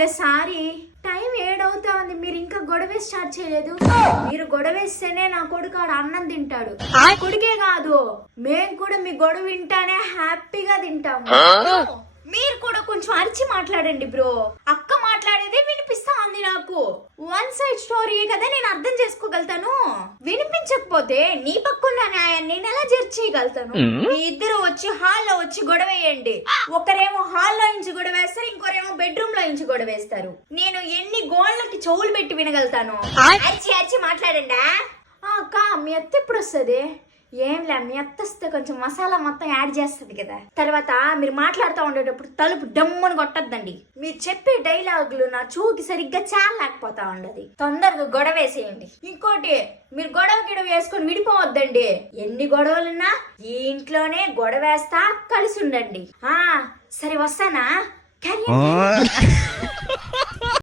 Hello sorry, time 7 అవుతా ఉంది, మీరు ఇంకా గొడవ స్టార్ట్ చేయలేదు. మీరు గొడవ వేస్తేనే నా కొడుకు ఆడ అన్నం తింటాడు. కొడుకే కాదు, మేము కూడా మీ గొడవ వింటానే హ్యాపీగా తింటాము. మీరు కూడా కొంచెం అరిచి మాట్లాడండి బ్రో. అక్క మాట్లాడేదే వినిపిస్తా ఉంది నాకు. వన్ సైడ్ స్టోరీ కదా, నేను అర్థం చేసుకోగలుగుతాను. వినిపించకపోతే నీ పక్కన న్యాయాన్ని నేను ఎలా జడ్జ్ చేయగలుగుతాను? మీ ఇద్దరు వచ్చి హాల్లో వచ్చి గొడవ వేయండి. ఒకరేమో హాల్లో ఇంచి గొడవ వేస్తారు, ఇంకోరేమో బెడ్రూమ్ లో ఇంచి గొడవ వేస్తారు. నేను ఎన్ని గోళ్ళకి చెవులు పెట్టి వినగలుగుతాను? అరిచి అరిచి మాట్లాడండి. అక్క మీ అత్త ఎప్పుడు వస్తుంది? ఏంలే, మీ అత్త వస్తే కొంచెం మసాలా మొత్తం యాడ్ చేస్తుంది కదా. తర్వాత మీరు మాట్లాడుతూ ఉండేటప్పుడు తలుపు డమ్మని కొట్టద్దండి. మీరు చెప్పే డైలాగులు నా చూకి సరిగ్గా చాలలేకపోతా ఉండదు. తొందరగా గొడవ వేసేయండి. ఇంకోటి, మీరు గొడవ వేసుకొని విడిపోవద్దండి. ఎన్ని గొడవలున్నా ఈ ఇంట్లోనే గొడవ వేస్తా కలిసి ఉండండి. సరే వస్తానా?